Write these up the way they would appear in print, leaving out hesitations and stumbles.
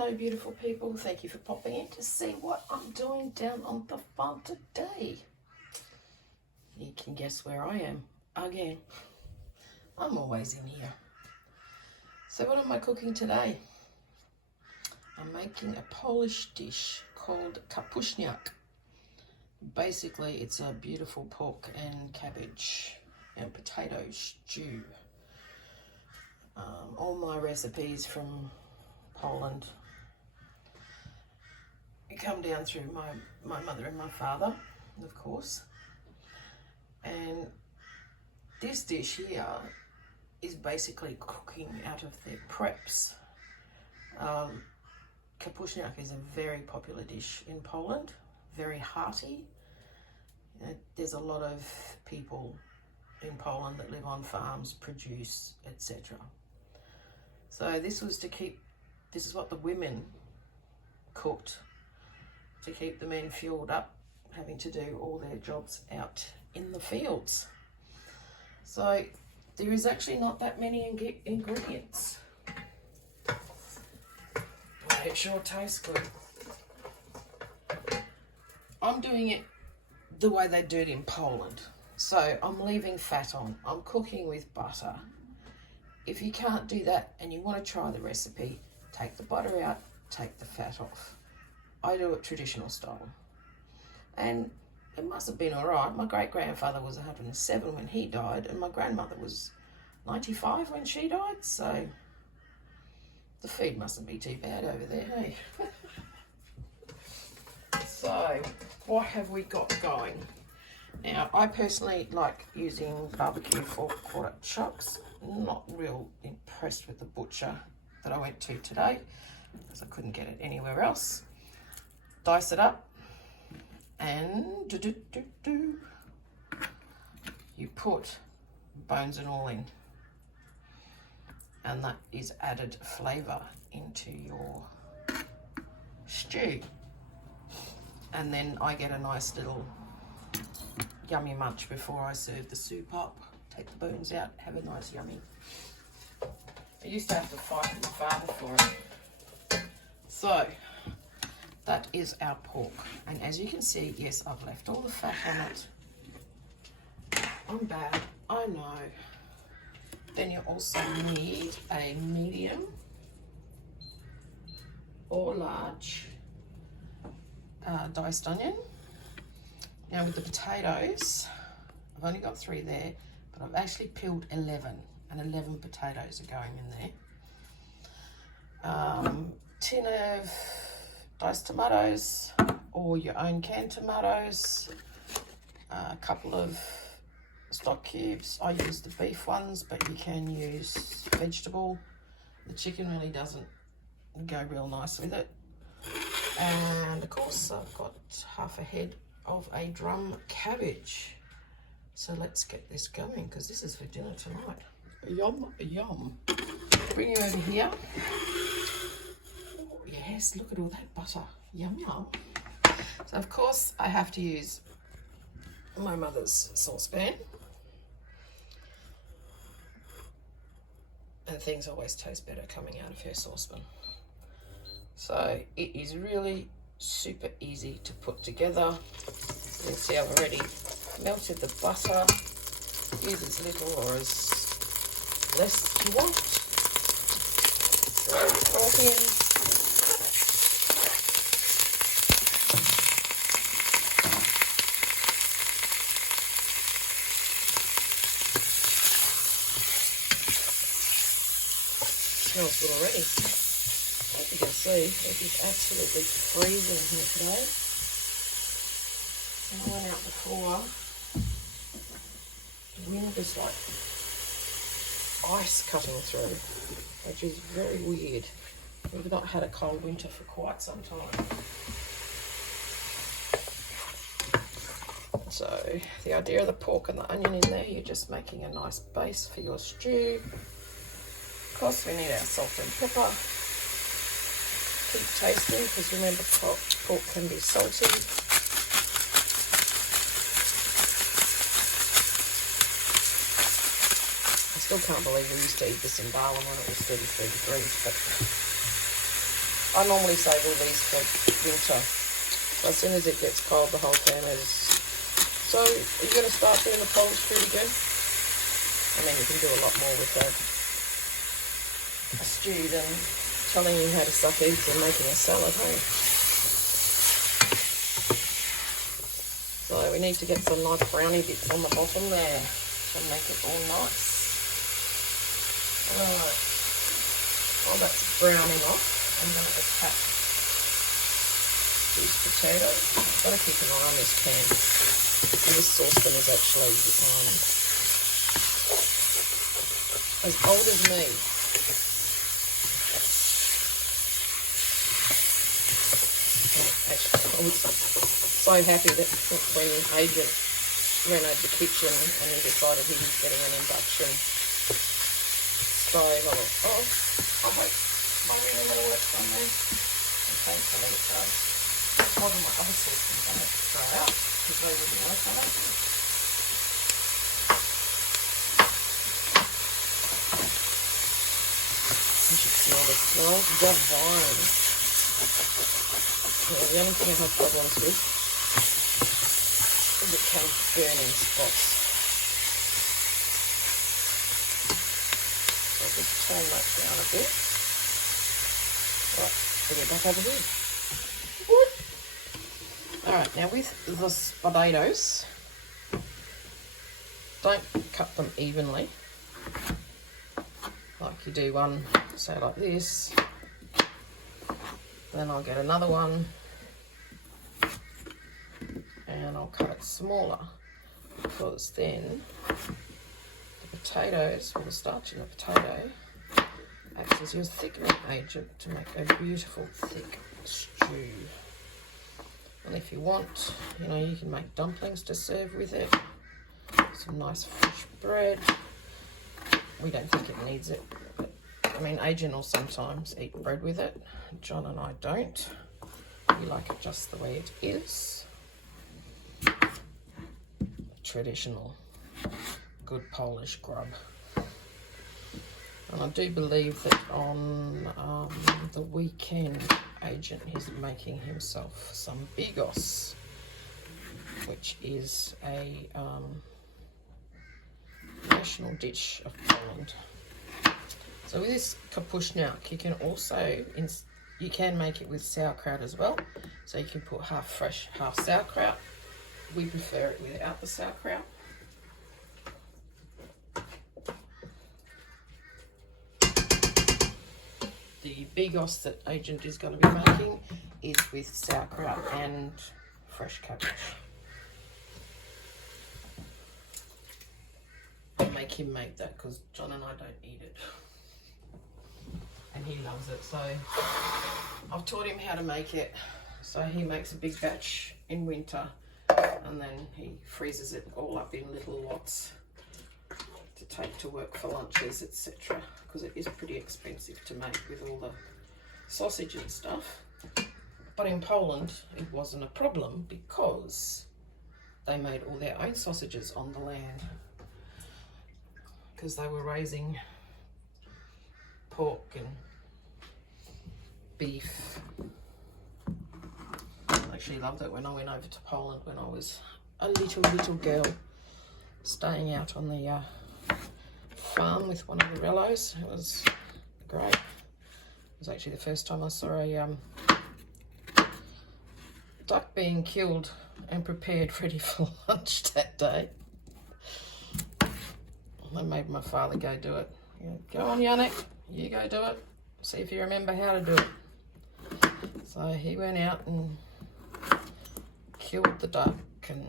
Hello beautiful people, thank you for popping in to see what I'm doing down on the farm today. You can guess where I am again. I'm always in here. So what am I cooking today? I'm making a Polish dish called Kapusniak. Basically it's a beautiful pork and cabbage and potato stew. All my recipes from Poland come down through my mother and my father, of course. And this dish here is basically cooking out of their preps. Kapusniak is a very popular dish in Poland, very hearty. There's a lot of people in Poland that live on farms, produce, etc. So this is what the women cooked to keep the men fueled up, having to do all their jobs out in the fields. So there is actually not that many ingredients. But it sure tastes good. I'm doing it the way they do it in Poland. So I'm leaving fat on. I'm cooking with butter. If you can't do that and you want to try the recipe, take the butter out, take the fat off. I do it traditional style. And it must have been all right. My great-grandfather was 107 when he died, and my grandmother was 95 when she died, so the feed mustn't be too bad over there, hey? So, what have we got going? Now, I personally like using barbecue for quarter chunks. Not real impressed with the butcher that I went to today because I couldn't get it anywhere else. Dice it up and you put bones and all in, and that is added flavour into your stew. And then I get a nice little yummy munch before I serve the soup up. Take the bones out, have a nice yummy. I used to have to fight with my father for it. So that is our pork, and as you can see, yes, I've left all the fat on it. I'm bad, I know. Then you also need a medium or large diced onion. Now with the potatoes, I've only got 3 there, but I've actually peeled 11, and 11 potatoes are going in there. Tin of diced tomatoes or your own canned tomatoes, a couple of stock cubes. I use the beef ones, but you can use vegetable. The chicken really doesn't go real nice with it. And of course I've got half a head of a drum cabbage. So let's get this going, because this is for dinner tonight. Yum, yum. Bring you over here. Oh, yes, look at all that butter. Yum, yum. So of course I have to use my mother's saucepan. And things always taste better coming out of her saucepan. So it is really super easy to put together. You can see I've already melted the butter. Use as little or as less as you want. Throw the pork in. Smells good already. As you can see, it is absolutely freezing here today. And I went out before. The wind is like ice cutting through, which is very weird. We've not had a cold winter for quite some time. So the idea of the pork and the onion in there, you're just making a nice base for your stew. Of course we need our salt and pepper. Keep tasting, because remember pork can be salty. I still can't believe we used to eat this in Darwin when it was 33 degrees, but I normally save all these for winter. As soon as it gets cold, the whole can is. So you're going to start doing the Polish food again, and then you can do a lot more with a stew than telling you how to suck eggs and making a salad, hey? So we need to get some nice brownie bits on the bottom there to make it all nice. Alright, while that's browning off, I'm going to attach these potatoes. I've got to keep an eye on this can. And this saucepan is actually as old as me. Actually, I was so happy that when Agent renovated the kitchen and he decided he was getting an induction stove, I thought, oh, I'll wait. I'll really let all that done there. And thankfully it does. One of my other saucepans I had to throw out because they wouldn't work on it. You should smell the smell. Divine. Yeah, the only thing I have problems with is it can burn in spots. So I'll just turn that down a bit. Right, we'll get back over here. Alright, now with the potatoes, don't cut them evenly. Like you do one, say like this. Then I'll get another one and I'll cut it smaller, because then the potatoes, or the starch in the potato, acts as your thickening agent to make a beautiful thick stew. And if you want, you know, you can make dumplings to serve with it. Some nice fresh bread. We don't think it needs it, but I mean, Agent will sometimes eat bread with it. John and I don't. We like it just the way it is. Traditional, good Polish grub. And I do believe that on the weekend, Agent is making himself some bigos, which is a national dish of Poland. So with this Kapusniak, you can also, you can make it with sauerkraut as well. So you can put half fresh, half sauerkraut. We prefer it without the sauerkraut. The bigos that Agent is going to be making is with sauerkraut and fresh cabbage. I'll make him make that because John and I don't eat it. And he loves it, so I've taught him how to make it. So he makes a big batch in winter and then he freezes it all up in little lots to take to work for lunches, etc. Because it is pretty expensive to make with all the sausage and stuff. But in Poland, it wasn't a problem because they made all their own sausages on the land, because they were raising pork and beef. I actually loved it when I went over to Poland when I was a little girl, staying out on the farm with one of the rellos. It was great. It was actually the first time I saw a duck being killed and prepared ready for lunch that day. I made my father go do it. Yeah, go on, Yannick, you go do it. See if you remember how to do it. So he went out and killed the duck and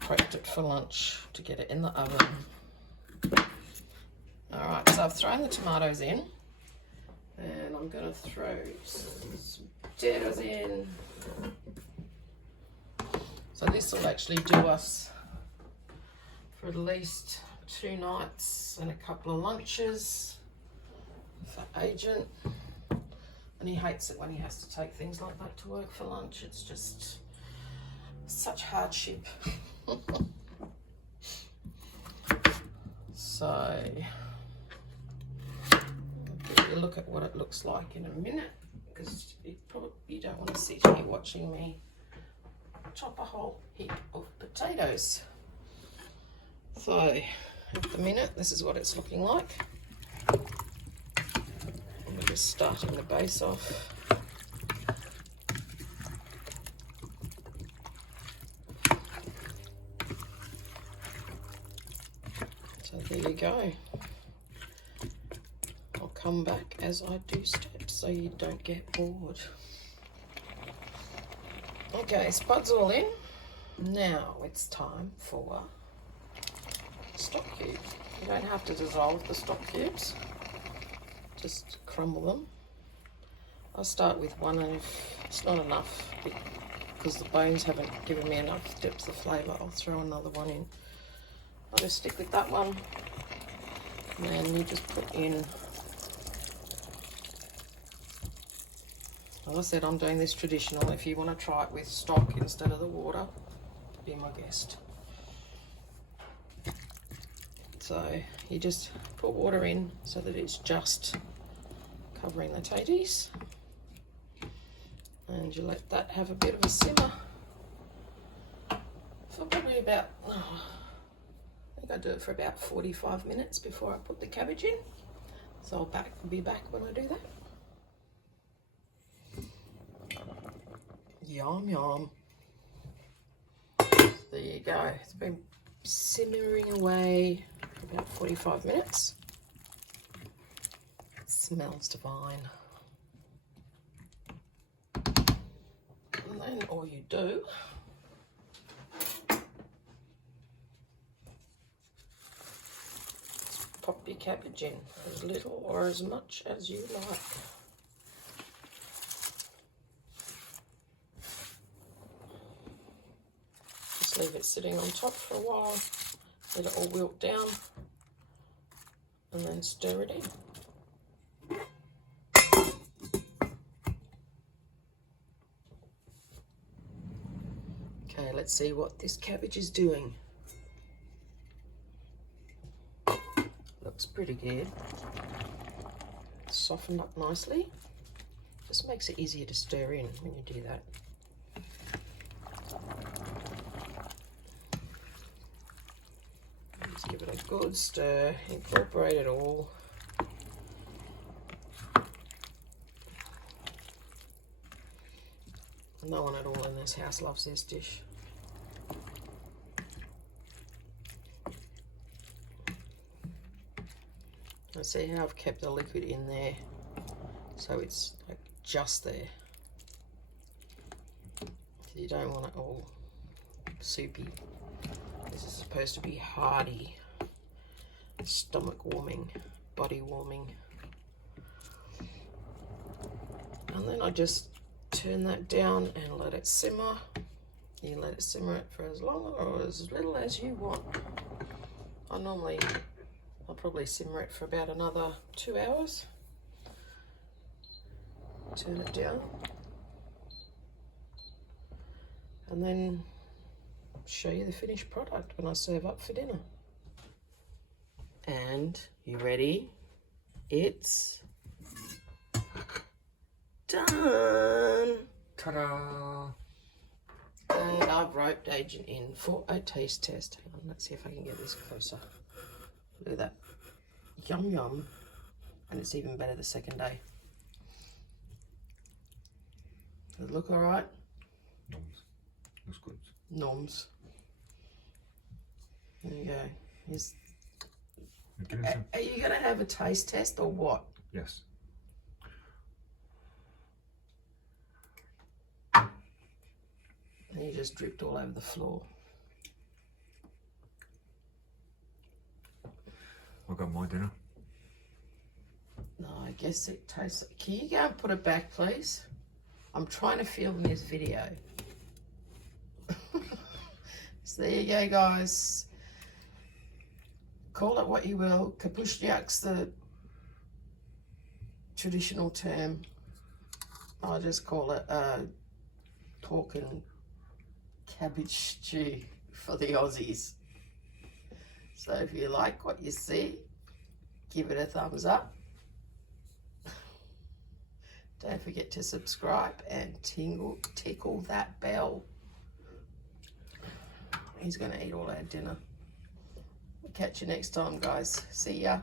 prepped it for lunch to get it in the oven. Alright, so I've thrown the tomatoes in and I'm going to throw some potatoes in. So this will actually do us for at least 2 nights and a couple of lunches for Agent. And he hates it when he has to take things like that to work for lunch. It's just such hardship. So I'll give you a look at what it looks like in a minute, because you don't want to sit here watching me chop a whole heap of potatoes. So at the minute, this is what it's looking like. I'm just starting the base off. So there you go. I'll come back as I do steps so you don't get bored. Okay, spud's all in. Now it's time for stock cubes. You don't have to dissolve the stock cubes, just crumble them. I'll start with one, and if it's not enough because the bones haven't given me enough depth of flavour, I'll throw another one in. I'll just stick with that one, and then you just put in, as I said, I'm doing this traditional. If you want to try it with stock instead of the water, be my guest. So you just put water in so that it's just covering the taties, and you let that have a bit of a simmer for probably about, I think I do it for about 45 minutes before I put the cabbage in. So I'll be back when I do that. Yum, yum. There you go. It's been simmering away for about 45 minutes. It smells divine. And then all you do is pop your cabbage in, as little or as much as you like. Just leave it sitting on top for a while, let it all wilt down, and then stir it in. Okay, let's see what this cabbage is doing. Looks pretty good. Softened up nicely. Just makes it easier to stir in when you do that. Just give it a good stir, incorporate it all. No one at all in this house loves this dish. I see how I've kept the liquid in there, so it's like just there. You don't want it all soupy. This is supposed to be hearty, stomach warming, body warming. And then I just turn that down and let it simmer. You let it simmer it for as long or as little as you want. I'll probably simmer it for about another 2 hours. Turn it down. And then show you the finished product when I serve up for dinner. And you ready? It's done. Ta-da! And I've roped agent in for a taste test. Hang on, let's see if I can get this closer. Look at that. Yum yum. And it's even better the second day. Does it look alright? Noms. Looks good. Noms. There you go. Are you going to have a taste test or what? Yes. And you just dripped all over the floor. I got my dinner. No, I guess it tastes... Can you go and put it back, please? I'm trying to film this video. So there you go, guys. Call it what you will. Kapusniak's the traditional term. I'll just call it talking cabbage stew for the Aussies. So if you like what you see, give it a thumbs up. Don't forget to subscribe and tickle that bell. He's going to eat all our dinner. Catch you next time, guys. See ya.